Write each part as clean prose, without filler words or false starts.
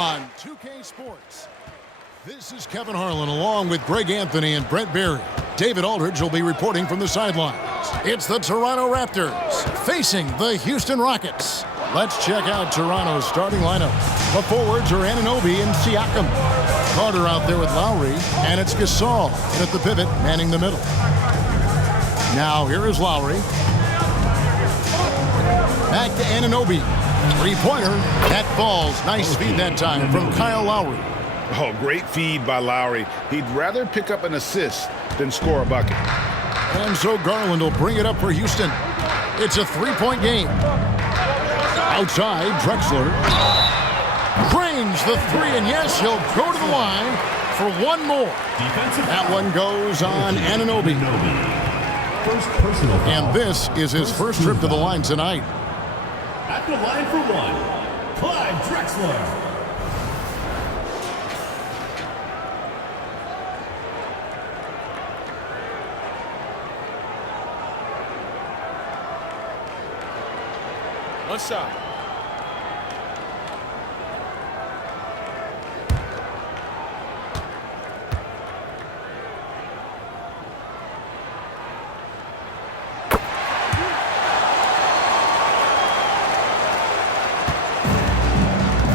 On 2K Sports, this is Kevin Harlan along with Greg Anthony and Brent Berry. David Aldridge will be reporting from the sidelines. It's the Toronto Raptors facing the Houston Rockets. Let's check out Toronto's starting lineup. The forwards are Anunoby and Siakam. Carter out there with Lowry, and it's Gasol at the pivot, manning the middle. Now here is Lowry. Back to Anunoby. Three-pointer. That falls. Nice feed that time from Kyle Lowry. Oh, great feed by Lowry. He'd rather pick up an assist than score a bucket. And so Garland will bring it up for Houston. It's a three-point game. Outside, Drexler drains the three, and yes, he'll go to the line for one more. That one goes on Anunoby. And this is his first trip to the line tonight. At the line for one, Clyde Drexler. One shot.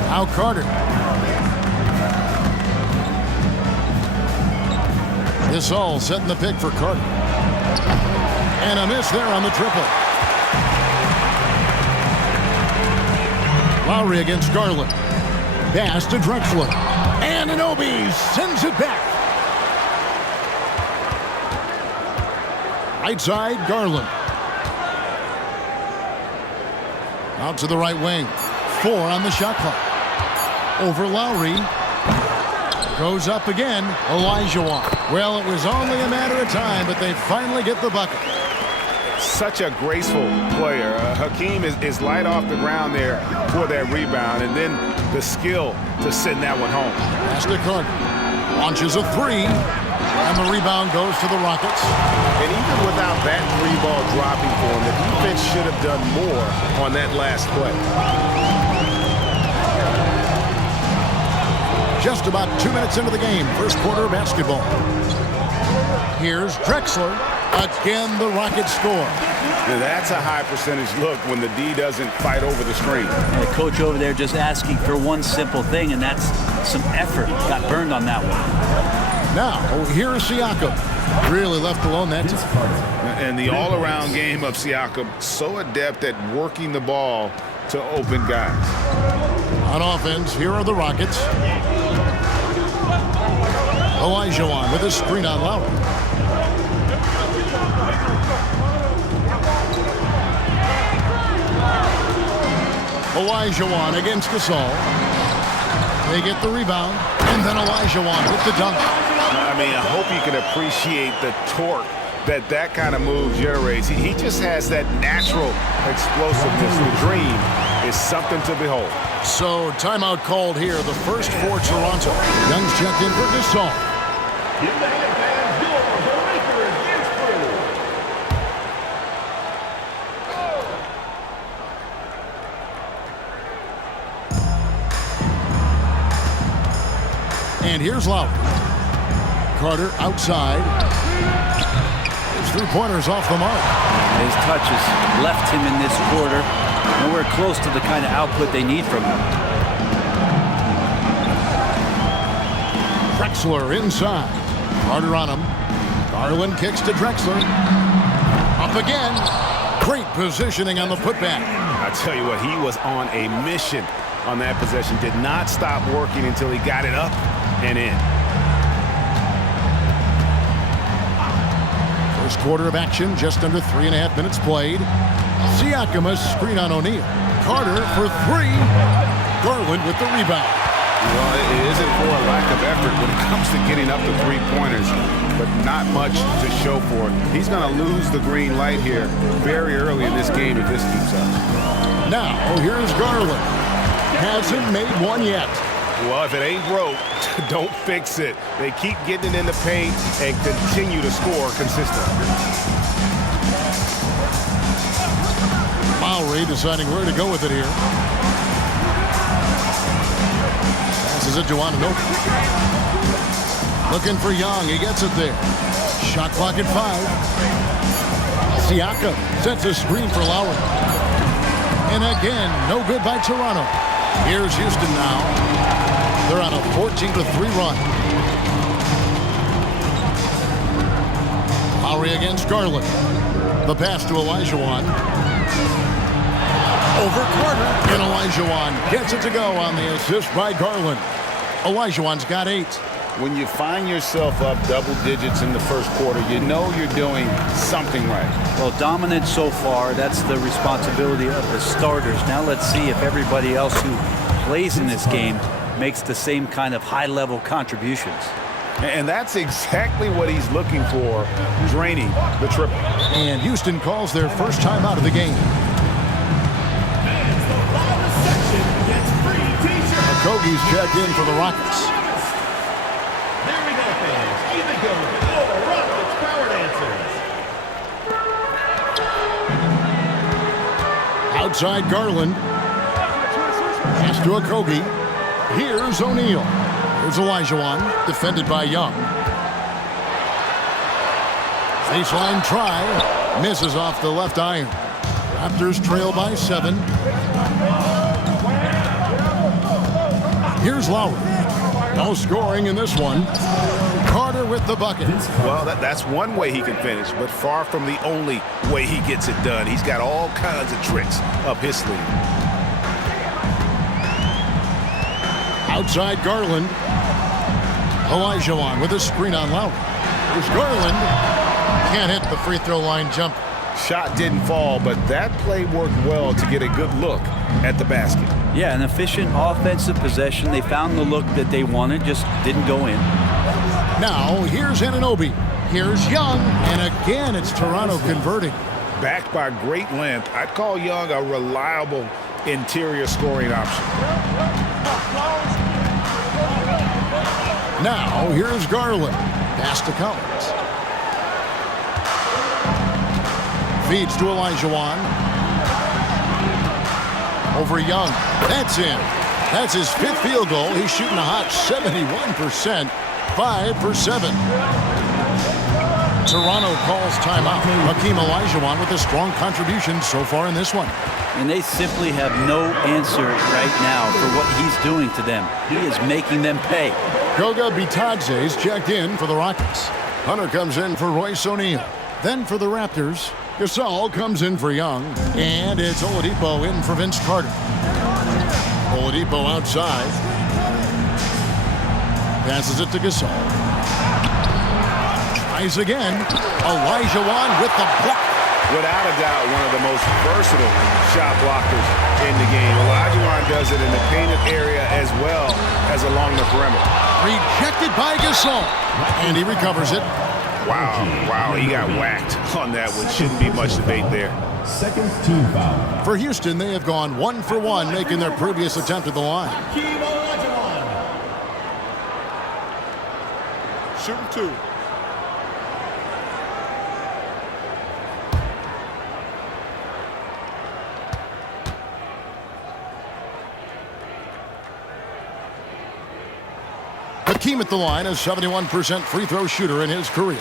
Now Carter. This all setting the pick for Carter. And a miss there on the triple. Lowry against Garland. Pass to Drexler. And Anunoby sends it back. Right side, Garland. Out to the right wing. 4 on the shot clock. Over Lowry. Goes up again. Olajuwon. Well, it was only a matter of time, but they finally get the bucket. Such a graceful player. Hakeem is light off the ground there for that rebound, and then the skill to send that one home. Pass to Carter. Launches a three, and the rebound goes to the Rockets. And even without that three ball dropping for him, the defense should have done more on that last play. Just about 2 minutes into the game, first quarter of basketball. Here's Drexler. Again, the Rockets score. Now that's a high percentage look when the D doesn't fight over the screen. The coach over there just asking for one simple thing, and that's some effort. Got burned on that one. Now, here's Siakam. Really left alone that time. And the all-around game of Siakam, so adept at working the ball to open guys. On offense, here are the Rockets. Olajuwon with a screen on Lowry. Olajuwon against Gasol. They get the rebound, and then Olajuwon with the dunk. I mean, I hope you can appreciate the torque that kind of move generates. He just has that natural explosiveness. The dream is something to behold. So, timeout called here, the first for Toronto. Young's checked in for Gasol. And here's Lowry. Carter outside. His three-pointers off the mark. His touches left him in this quarter. Nowhere close to the kind of output they need from him. Drexler inside. Carter on him. Garland kicks to Drexler. Up again. Great positioning on the putback. I tell you what, he was on a mission on that possession. Did not stop working until he got it up and in. First quarter of action, just under 3.5 minutes played. Siakam a screen on O'Neal. Carter for three. Garland with the rebound. Well, it isn't for a lack of effort when it comes to getting up to three-pointers, but not much to show for it. He's going to lose the green light here very early in this game if this keeps up. Now, here's Garland. Hasn't made one yet. Well, if it ain't broke, don't fix it. They keep getting it in the paint and continue to score consistently. Lowry deciding where to go with it here. Passes it to Anunoby. Looking for Young. He gets it there. Shot clock at 5. Siakam sets a screen for Lowry. And again, no good by Toronto. Here's Houston now. They're on a 14-3 run. Lowry against Garland. The pass to Olajuwon. Over Carter. And Olajuwon gets it to go on the assist by Garland. Olajuwon's got 8. When you find yourself up double digits in the first quarter, you know you're doing something right. Well, dominant so far. That's the responsibility of the starters. Now let's see if everybody else who plays in this game makes the same kind of high-level contributions. And that's exactly what he's looking for, draining the triple. And Houston calls their first time out of the game. Okogie's checked in for the Rockets. There we go, fans. Even goes for the Rockets Power Dancers. Outside Garland. Pass to Okogie. Here's O'Neal. Here's Olajuwon, defended by Young. Baseline try. Misses off the left iron. Raptors trail by 7. Here's Lowry. No scoring in this one. Carter with the bucket. Well, that's one way he can finish, but far from the only way he gets it done. He's got all kinds of tricks up his sleeve. Outside Garland. Olajuwon with a screen on Lowry. Here's Garland. Can't hit the free throw line jump. Shot didn't fall, but that play worked well to get a good look at the basket. Yeah, an efficient offensive possession. They found the look that they wanted, just didn't go in. Now, here's Anunoby. Here's Young. And again, it's Toronto converting. Backed by great length, I'd call Young a reliable interior scoring option. Now, here's Garland. Pass to Collins. Feeds to Olajuwon. Over Young. That's in. That's his 5th field goal. He's shooting a hot 71%. 5 for 7. Toronto calls timeout. Hakeem Olajuwon with a strong contribution so far in this one. And they simply have no answer right now for what he's doing to them. He is making them pay. Goga Bitadze's checked in for the Rockets. Hunter comes in for Royce O'Neal. Then for the Raptors, Gasol comes in for Young. And it's Oladipo in for Vince Carter. Oladipo outside. Passes it to Gasol. Tries again. Olajuwon with the block. Without a doubt, one of the most versatile shot blockers in the game. Olajuwon does it in the painted area as well as along the perimeter. Rejected by Gasol. And he recovers it. Wow, he got whacked on that one. Shouldn't be much debate there. Second team foul. For Houston, they have gone 1 for 1, making their previous attempt at the line. Hakeem Olajuwon. Shooting 2. Hakeem at the line, a 71% free throw shooter in his career.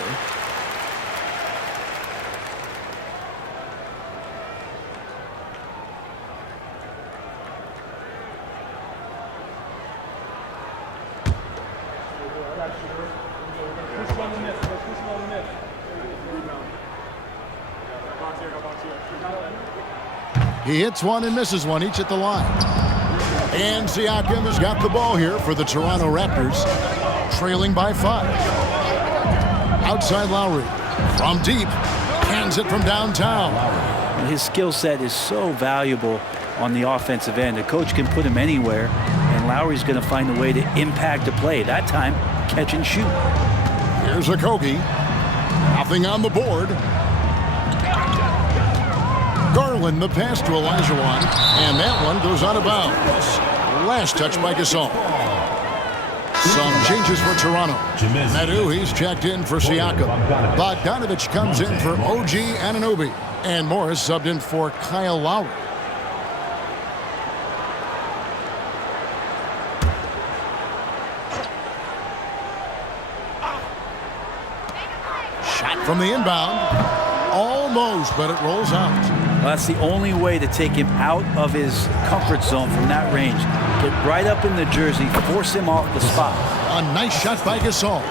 He hits one and misses one, each at the line. And Siakam has got the ball here for the Toronto Raptors, trailing by 5. Outside Lowry, from deep, hands it from downtown. His skill set is so valuable on the offensive end. The coach can put him anywhere, and Lowry's going to find a way to impact the play. That time, catch and shoot. Here's Okogie. Nothing on the board. Garland, the pass to Olajuwon, and that one goes out of bounds. Last touch by Gasol. Some changes for Toronto. Medu, he's checked in for Siakam. Bogdanovich comes in for OG Anunoby. And Morris subbed in for Kyle Lowry. From the inbound, almost, but it rolls out. Well, that's the only way to take him out of his comfort zone from that range. Get right up in the jersey, force him off the spot. A nice shot by Gasol.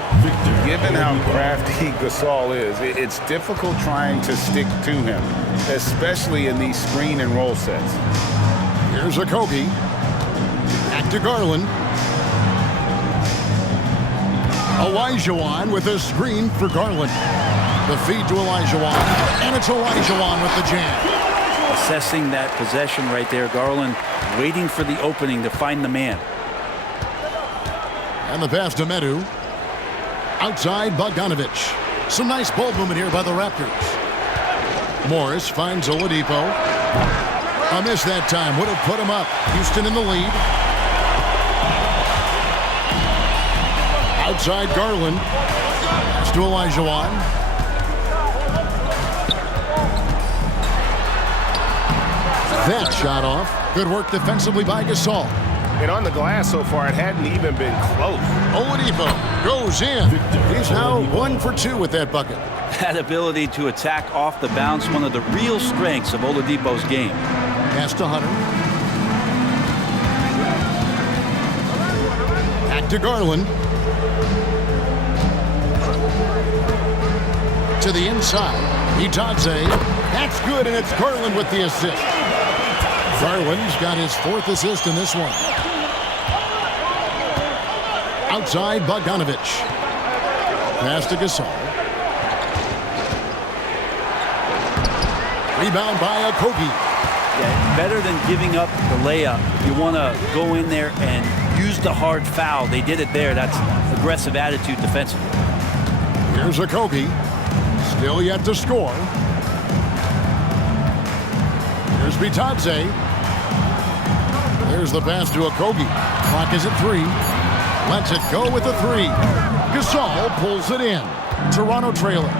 Given how crafty Gasol is, it's difficult trying to stick to him, especially in these screen and roll sets. Here's Okogie. Back to Garland. Olajuwon with a screen for Garland. The feed to Olajuwon, and it's Olajuwon with the jam. Assessing that possession right there. Garland waiting for the opening to find the man. And the pass to Medu. Outside Bogdanovich. Some nice ball movement here by the Raptors. Morris finds Oladipo. A miss that time would have put him up. Houston in the lead. Outside Garland. Pass to Olajuwon. That shot off. Good work defensively by Gasol. And on the glass so far, it hadn't even been close. Oladipo goes in. He's now 1 for 2 with that bucket. That ability to attack off the bounce, one of the real strengths of Oladipo's game. Pass to Hunter. Back to Garland. To the inside. Itadze. That's good, and it's Garland with the assist. Garland's got his 4th assist in this one. Outside Bogdanovich. Pass to Gasol. Rebound by Okogie. Yeah, better than giving up the layup. You want to go in there and use the hard foul. They did it there. That's aggressive attitude defensively. Here's Okogie. Still yet to score. Here's Bitadze. There's the pass to Okogie. Clock is at 3. Lets it go with a 3. Gasol pulls it in. Toronto trailing.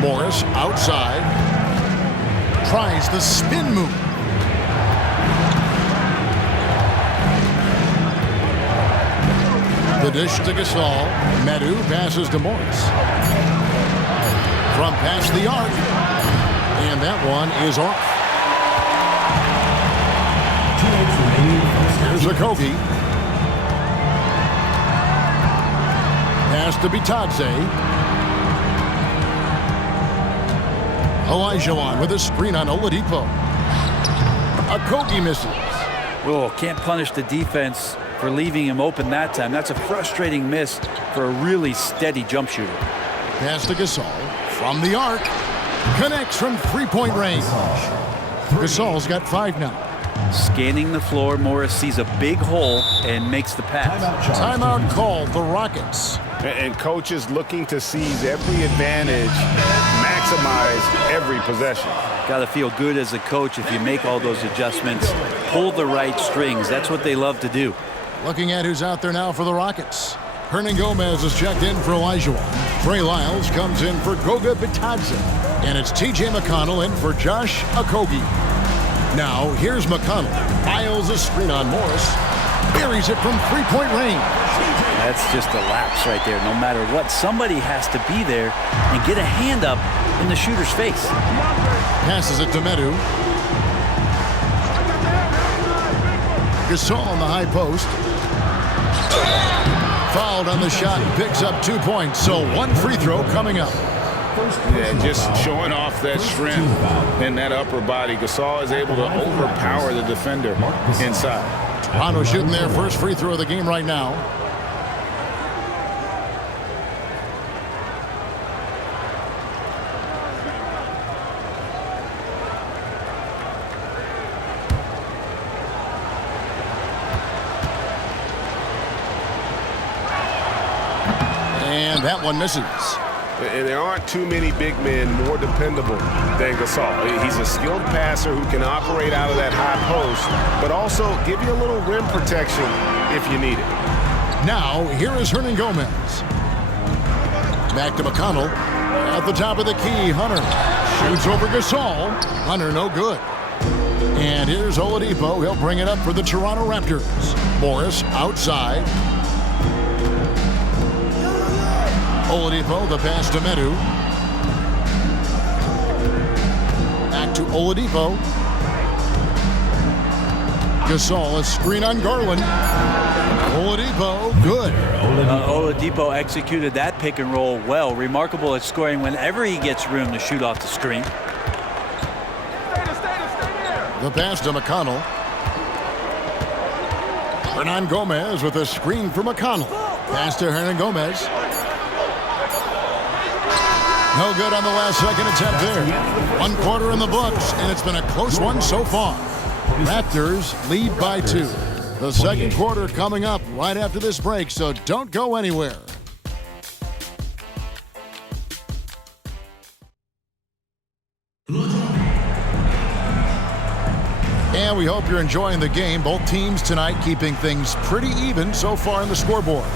Morris outside. Tries the spin move. The dish to Gasol. Medu passes to Morris. From past the arc. And that one is off. Here's Okogie. Pass to Bitadze. Olajuwon with a screen on Oladipo. Okogie misses. Oh, can't punish the defense for leaving him open that time. That's a frustrating miss for a really steady jump shooter. Pass to Gasol. From the arc. Connects from three-point range. Gasol's got 5 now. Scanning the floor, Morris sees a big hole and makes the pass. Timeout called, the Rockets. And coaches looking to seize every advantage, maximize every possession. Got to feel good as a coach if you make all those adjustments. Pull the right strings. That's what they love to do. Looking at who's out there now for the Rockets. Hernan Gomez is checked in for Olajuwon. Trey Lyles comes in for Goga Bitadze. And it's T.J. McConnell in for Josh Okogie. Now, here's McConnell. Files a screen on Morris. Buries it from three-point range. That's just a lapse right there. No matter what, somebody has to be there and get a hand up in the shooter's face. Passes it to Medu. Gasol on the high post. Fouled on the shot. Picks up 2 points. So 1 free throw coming up. Yeah, just showing off that strength in that upper body. Gasol is able to overpower the defender inside. Toronto shooting their first free throw of the game right now. And that one misses. And there aren't too many big men more dependable than Gasol. He's a skilled passer who can operate out of that high post, but also give you a little rim protection if you need it. Now, here is Hernan Gomez. Back to McConnell. At the top of the key, Hunter shoots over Gasol. Hunter, no good. And here's Oladipo. He'll bring it up for the Toronto Raptors. Morris outside. Oladipo, the pass to Medu. Back to Oladipo. Gasol, a screen on Garland. Oladipo, good. Oladipo executed that pick and roll well. Remarkable at scoring whenever he gets room to shoot off the screen. The pass to McConnell. Hernan Gomez with a screen for McConnell. Pass to Hernan Gomez. No good on the last second attempt there. 1 quarter in the books, and it's been a close one so far. Raptors lead by 2. The second quarter coming up right after this break, so don't go anywhere. And we hope you're enjoying the game. Both teams tonight keeping things pretty even so far in the scoreboard.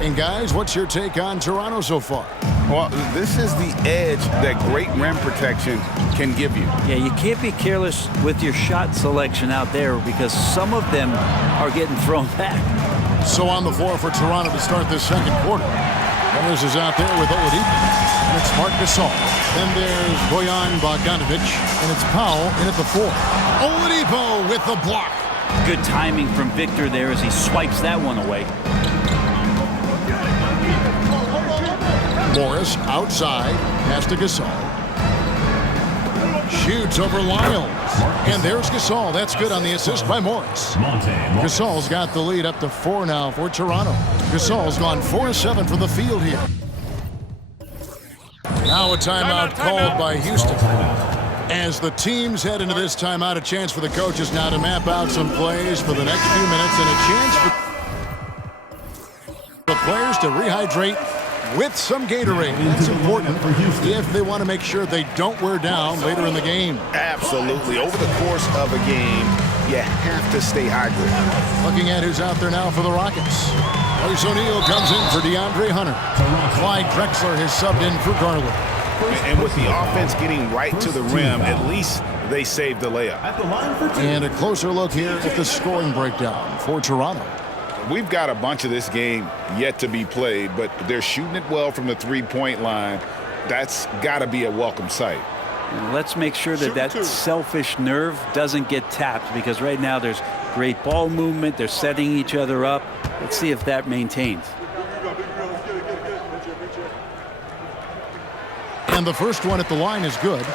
And guys, what's your take on Toronto so far? Well, this is the edge that great rim protection can give you. Yeah, you can't be careless with your shot selection out there because some of them are getting thrown back. So on the floor for Toronto to start this second quarter. Morris is out there with Oladipo. And it's Marc Gasol. Then there's Bojan Bogdanovic. And it's Powell in at the 4. Oladipo with the block. Good timing from Victor there as he swipes that one away. Morris outside. Pass to Gasol. Shoots over Lyles. And there's Gasol. That's good on the assist by Morris. Gasol's got the lead up to 4 now for Toronto. Gasol's gone 4-7 from the field here. Now a timeout called by Houston. As the teams head into this timeout, a chance for the coaches now to map out some plays for the next few minutes and a chance for the players to rehydrate with some Gatorade. That's important if they want to make sure they don't wear down later in the game. Absolutely. Over the course of a game, you have to stay hydrated. Looking at who's out there now for the Rockets. Royce O'Neal comes in for DeAndre Hunter. Clyde Drexler has subbed in for Garland. And with the offense getting right to the rim, at least they saved the layup. And a closer look here at the scoring breakdown for Toronto. We've got a bunch of this game yet to be played, but they're shooting it well from the three-point line. That's got to be a welcome sight. And let's make sure that that selfish nerve doesn't get tapped because right now there's great ball movement. They're setting each other up. Let's see if that maintains. And the first one at the line is good.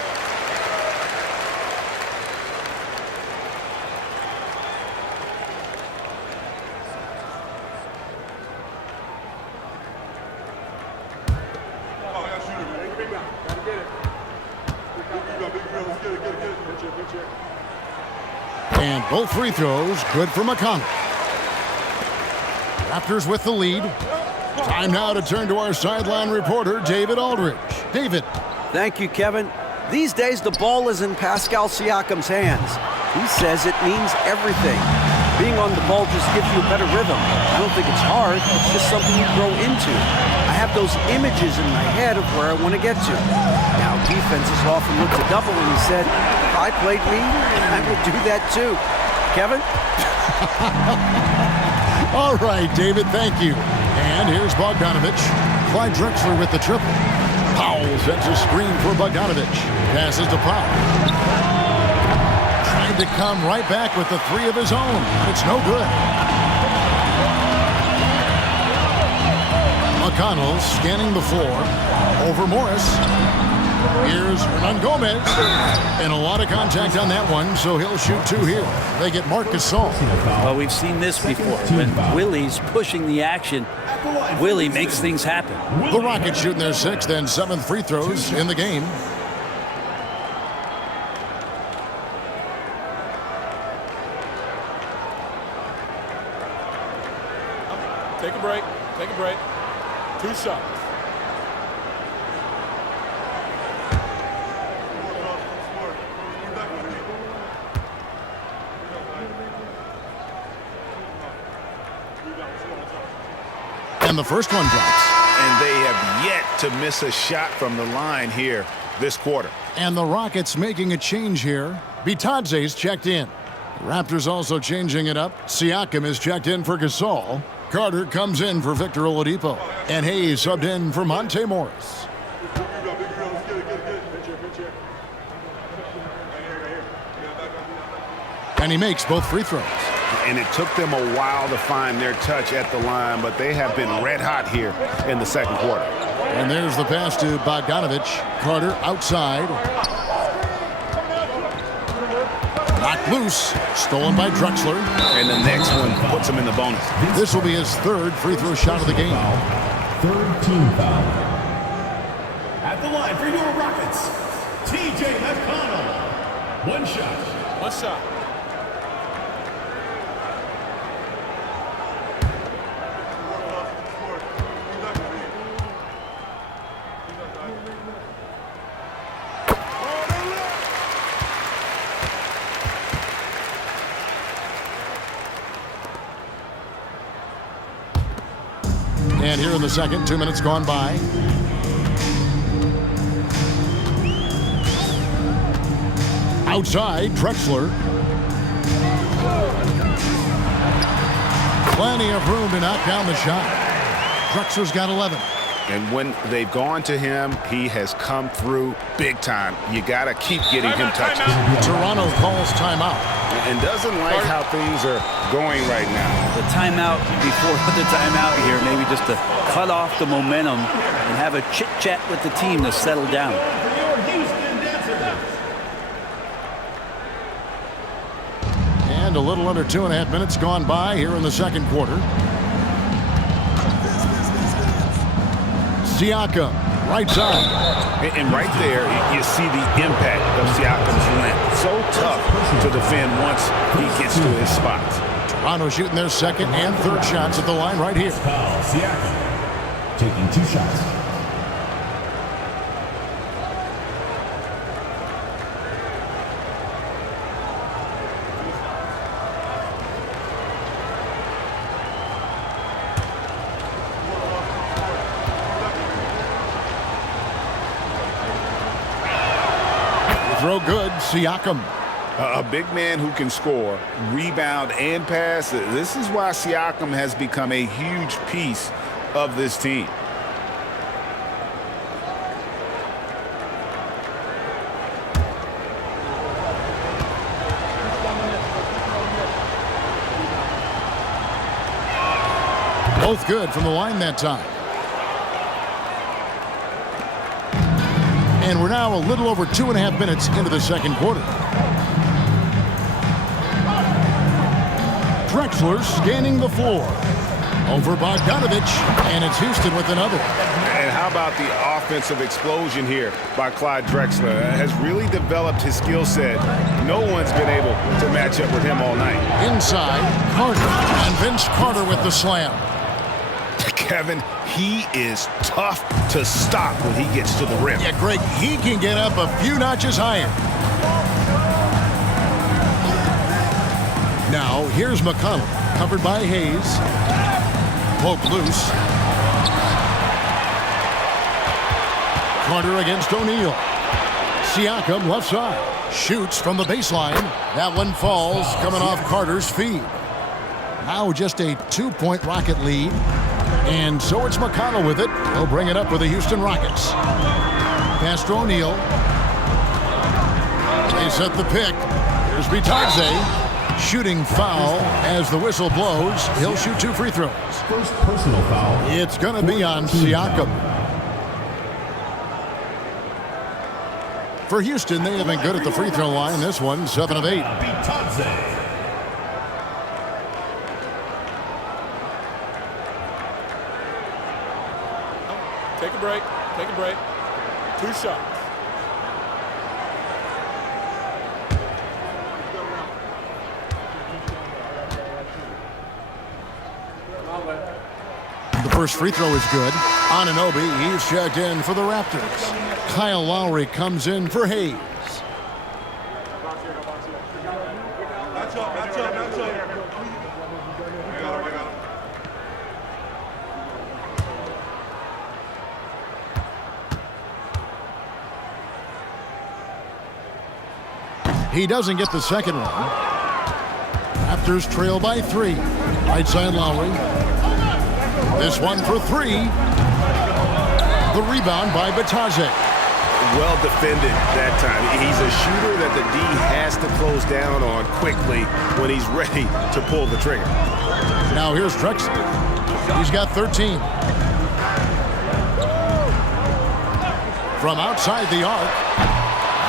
And both free throws good for McConnell. Raptors with the lead. Time now to turn to our sideline reporter, David Aldridge. David. Thank you, Kevin. These days, the ball is in Pascal Siakam's hands. He says it means everything. Being on the ball just gives you a better rhythm. I don't think it's hard. It's just something you grow into. I have those images in my head of where I want to get to. Now, defenses often look to double, and he said, if I played me, I would do that too. Kevin? All right, David, thank you. And here's Bogdanovic. Clyde Drexler with the triple. Powell sets a screen for Bogdanovic. Passes to Powell. Trying to come right back with the 3 of his own. It's no good. McConnell scanning the floor. Over Morris. Here's Hernan Gomez. And a lot of contact on that one, so he'll shoot 2 here. They get Marc Gasol. Well, we've seen this before. When Willie's pushing the action, Willie makes things happen. The Rockets shooting their 6th and 7th free throws in the game. Take a break. Take a break. 2 shots. And the first one drops. And they have yet to miss a shot from the line here this quarter. And the Rockets making a change here. Bitadze's checked in. The Raptors also changing it up. Siakam is checked in for Gasol. Carter comes in for Victor Oladipo. And Hayes subbed in for Monte Morris. And he makes both free throws. And it took them a while to find their touch at the line, but they have been red hot here in the second quarter. And there's the pass to Bogdanovich. Carter outside. Knocked loose. Stolen by Drexler. And the next one puts him in the bonus. This will be his third free throw shot of the game. Third team foul. At the line for your Rockets, T.J. McConnell. One shot. One shot. And here in the second, 2 minutes gone by. Outside, Drexler. Plenty of room to knock down the shot. Drexler's got 11. And when they've gone to him, he has come through big time. You got to keep getting him touches. Toronto calls timeout. And doesn't like how things are going right now. The timeout before the timeout here, maybe just to cut off the momentum and have a chit-chat with the team to settle down. And a little under 2.5 minutes gone by here in the second quarter. Siakam, right side. And right there, you see the impact of Siakam's length. So tough to defend once he gets to his spots. Toronto shooting their second and third shots at the line right here. Foul, Siakam taking 2 shots. Throw good, Siakam. A big man who can score, rebound, and pass. This is why Siakam has become a huge piece of this team. Both good from the line that time. And we're now a little over 2.5 minutes into the second quarter. Drexler scanning the floor. Over Bogdanovich, and it's Houston with another. And how about the offensive explosion here by Clyde Drexler? Has really developed his skill set. No one's been able to match up with him all night. Inside, Carter, and Vince Carter with the slam. Kevin, he is tough to stop when he gets to the rim. Yeah, Greg, he can get up a few notches higher. Now, here's McConnell, covered by Hayes. Poke loose. Carter against O'Neal. Siakam left side. Shoots from the baseline. That one falls, coming off Carter's feed. Now just a 2-point Rocket lead. And so it's McConnell with it. He'll bring it up for the Houston Rockets. Pass to O'Neal. They set the pick. Here's Bitadze. Shooting foul as the whistle blows. He'll shoot 2 free throws. First personal foul. It's going to be on Siakam. For Houston, they have been good at the free throw line. This one, 7 of 8. Bitadze. Take a break. Take a break. 2 shots. The first free throw is good. Anunoby, he's checked in for the Raptors. Kyle Lowry comes in for Hayes. He doesn't get the second one. Raptors trail by 3. Right side Lowry. This one for three. The rebound by Bataze. Well defended that time. He's a shooter that the D has to close down on quickly when he's ready to pull the trigger. Now here's Drexler. He's got 13. From outside the arc.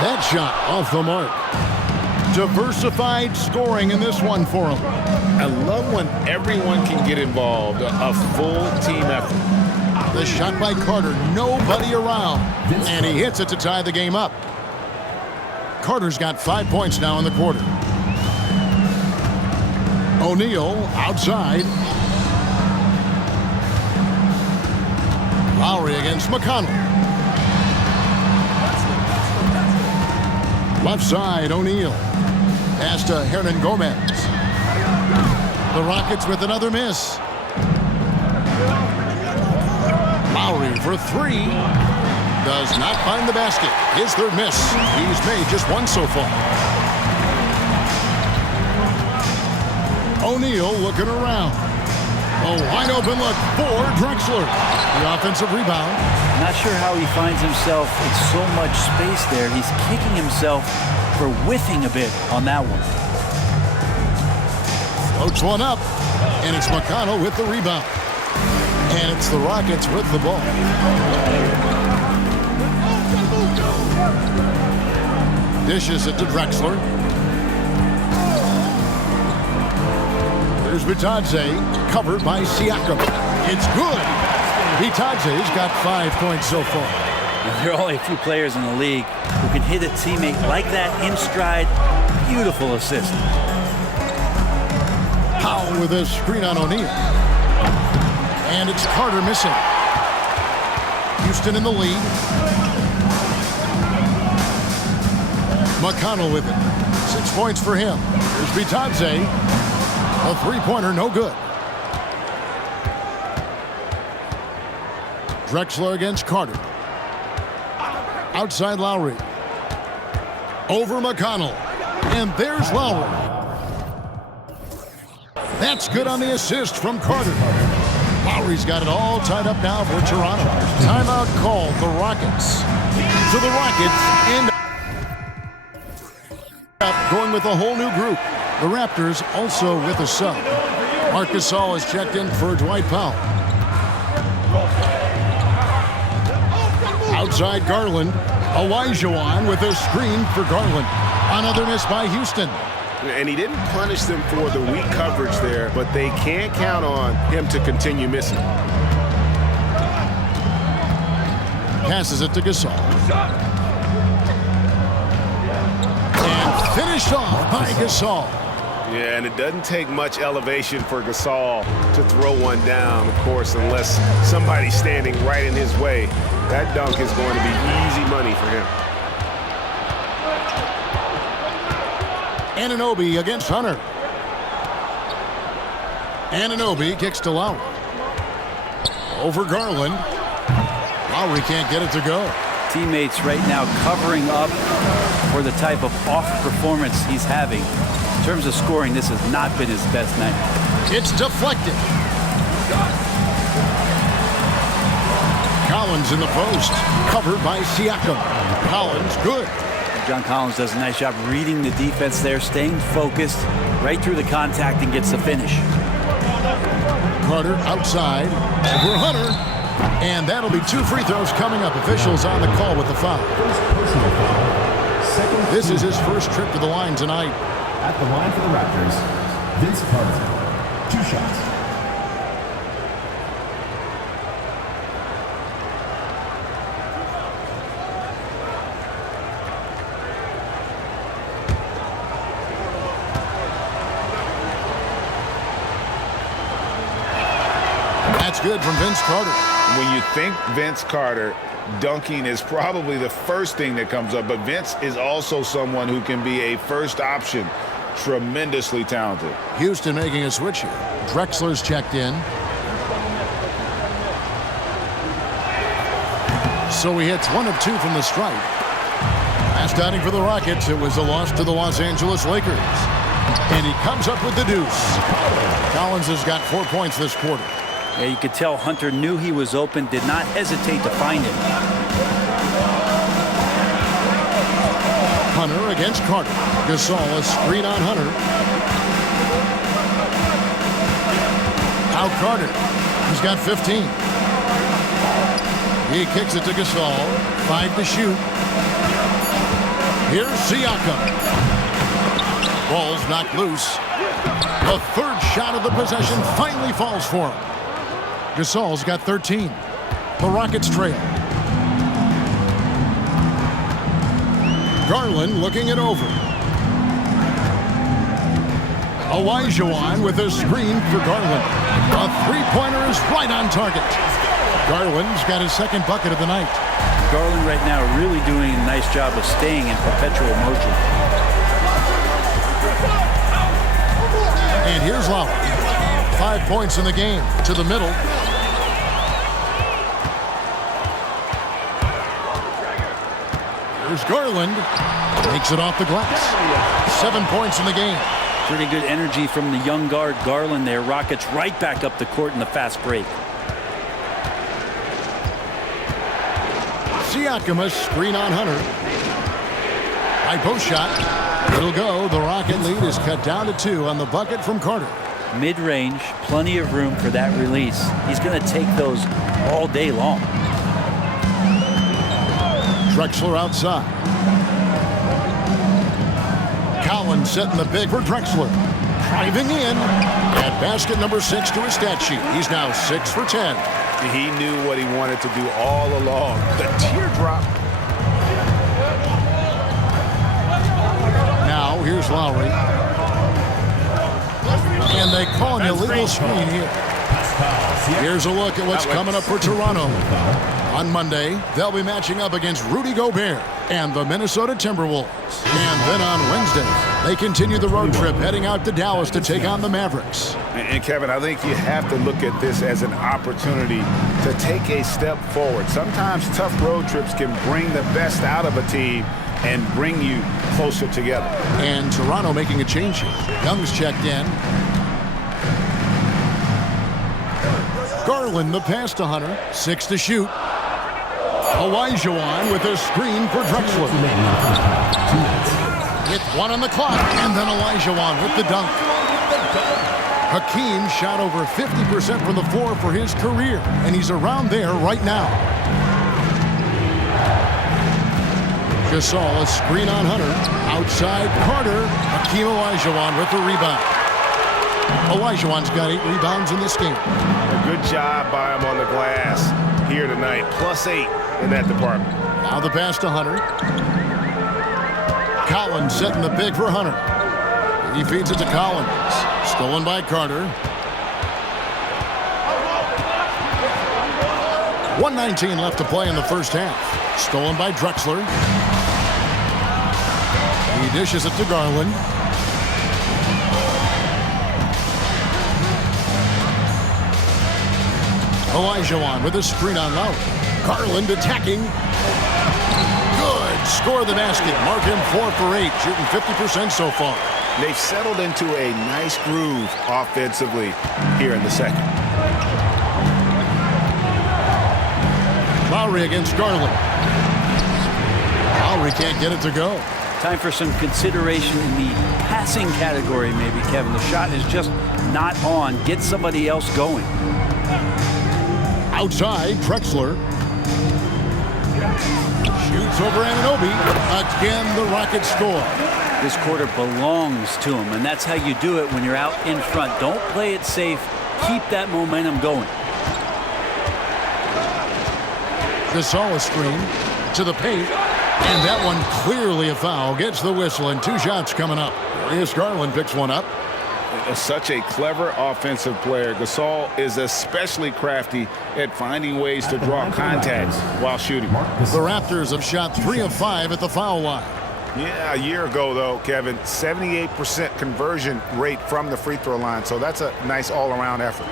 That shot off the mark. Diversified scoring in this one for him. I love when everyone can get involved, a full team effort. The shot by Carter, nobody around, and he hits it to tie the game up. Carter's got 5 points now in the quarter. O'Neal outside. Lowry against McConnell. Left side, O'Neal. Pass to Hernan Gomez. The Rockets with another miss. Lowry for three. Does not find the basket. His third miss. He's made just one so far. O'Neal looking around. A wide open look for Drexler. The offensive rebound. Not sure how he finds himself in so much space there. He's kicking himself for whiffing a bit on that one. Floats one up, and it's McConnell with the rebound. And it's the Rockets with the ball. Dishes it to Drexler. There's Bataze, covered by Siakam. It's good. Bataze's got 5 points so far. There are only a few players in the league who can hit a teammate like that in stride. Beautiful assist. Powell with a screen on O'Neal. And it's Carter missing. Houston in the lead. McConnell with it. 6 points for him. Here's Bataze. A three-pointer, no good. Drexler against Carter. Outside Lowry. Over McConnell. And there's Lowry. That's good on the assist from Carter. Lowry's got it all tied up now for Toronto. Timeout called the Rockets. So the Rockets end up going with a whole new group. The Raptors also with a sub. Marc Gasol has checked in for Dwight Powell. Outside Garland. Olajuwon with a screen for Garland. Another miss by Houston. And he didn't punish them for the weak coverage there, but they can't count on him to continue missing. Passes it to Gasol. And finished off by Gasol. Yeah, and it doesn't take much elevation for Gasol to throw one down, of course, unless somebody's standing right in his way. That dunk is going to be easy money for him. Anunoby against Hunter. Anunoby kicks to Lowry. Over Garland. Lowry can't get it to go. Teammates right now covering up for the type of off performance he's having. In terms of scoring, this has not been his best night. It's deflected. Collins in the post. Covered by Siakam. Collins good. John Collins does a nice job reading the defense there, staying focused right through the contact and gets the finish. Carter outside over Hunter. And that'll be 2 free throws coming up. Officials on the call with the foul. This is his first trip to the line tonight. At the line for the Raptors, Vince Carter. 2 shots. That's good from Vince Carter. When you think Vince Carter, dunking is probably the first thing that comes up, but Vince is also someone who can be a first option. Tremendously talented. Houston making a switch here. Drexler's checked in. So he hits 1 of 2 from the stripe. Last outing for the Rockets, it was a loss to the Los Angeles Lakers. And he comes up with the deuce. Collins has got 4 points this quarter. Yeah, you could tell Hunter knew he was open, did not hesitate to find him. Hunter against Carter. Gasol, a screen on Hunter. Now Carter. He's got 15. He kicks it to Gasol. 5 to shoot. Here's Siakam. Ball's knocked loose. The third shot of the possession finally falls for him. Gasol's got 13. The Rockets trail. Garland looking it over. Olajuwon with a screen for Garland. A three-pointer is right on target. Garland's got his second bucket of the night. Garland right now really doing a nice job of staying in perpetual motion. And here's Lowry. 5 points in the game. To the middle. Here's Garland. Takes it off the glass. 7 points in the game. Pretty good energy from the young guard Garland there. Rockets right back up the court in the fast break. Siakam, a screen on Hunter. High post shot. It'll go. The Rocket lead is cut down to 2 on the bucket from Carter. Mid-range, plenty of room for that release. He's going to take those all day long. Drexler outside. Collins setting the big for Drexler. Driving in. At basket number 6 to his stat sheet. He's now 6 for 10. He knew what he wanted to do all along. The teardrop. Now, here's Lowry. And they call an illegal screen here. Here's a look at what's coming up for Toronto. On Monday, they'll be matching up against Rudy Gobert and the Minnesota Timberwolves. And then on Wednesday, they continue the road trip heading out to Dallas to take on the Mavericks. And Kevin, I think you have to look at this as an opportunity to take a step forward. Sometimes tough road trips can bring the best out of a team and bring you closer together. And Toronto making a change here. Young's checked in. Garland the pass to Hunter. 6 to shoot. Olajuwon with a screen for Drexler. With 1 on the clock. And then Olajuwon with the dunk. Hakeem shot over 50% from the floor for his career. And he's around there right now. Gasol, a screen on Hunter. Outside Carter. Hakeem Olajuwon with the rebound. Olajuwon's got 8 rebounds in this game. A good job by him on the glass here tonight. +8 in that department. Now the pass to Hunter. Collins setting the big for Hunter. He feeds it to Collins. Stolen by Carter. 1:19 left to play in the first half. Stolen by Drexler. He dishes it to Garland. Olajuwon with a screen on Lowry. Garland attacking. Good. Score the basket. Mark him 4 for 8. Shooting 50% so far. They've settled into a nice groove offensively here in the second. Lowry against Garland. Lowry can't get it to go. Time for some consideration in the passing category, maybe, Kevin. The shot is just not on. Get somebody else going. Outside, Drexler. Shoots over Anunoby. Again, the Rockets score. This quarter belongs to him, and that's how you do it when you're out in front. Don't play it safe. Keep that momentum going. Gasol a screen to the paint. And that one clearly a foul. Gets the whistle, and 2 shots coming up. Darius Garland picks one up. Such a clever offensive player. Gasol is especially crafty at finding ways to draw contacts while shooting. The Raptors have shot 3 of 5 at the foul line. Yeah, a year ago, though, Kevin, 78% conversion rate from the free throw line. So that's a nice all-around effort.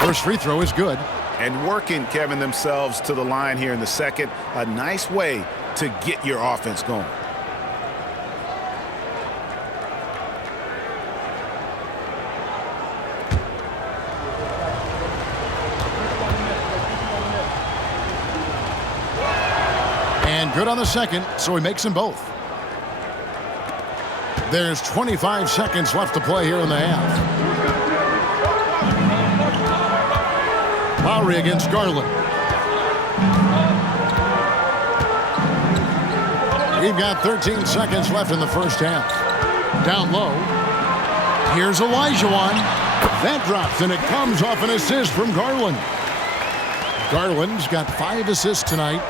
First free throw is good. And working, Kevin, themselves to the line here in the second. A nice way to get your offense going. And good on the second, so he makes them both. There's 25 seconds left to play here in the half. Lowry against Garland. We've got 13 seconds left in the first half. Down low. Here's Olajuwon. That drops, and it comes off an assist from Garland. Garland's got 5 assists tonight.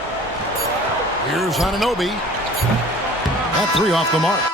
Here's Anunoby. That 3 off the mark.